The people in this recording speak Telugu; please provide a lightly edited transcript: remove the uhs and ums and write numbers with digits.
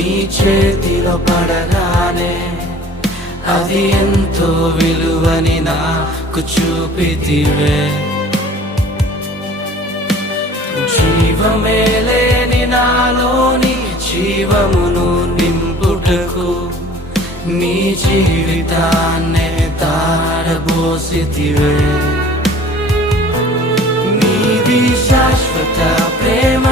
నీ చేతిలో పడగానే అది ఎంతో విలువని నాకు చూపితివే. జీవమే లేని నాలోని జీవమును నింపుటకు నీ జీవితాన్నే తారబోసితివే. నీది శాశ్వత ప్రేమ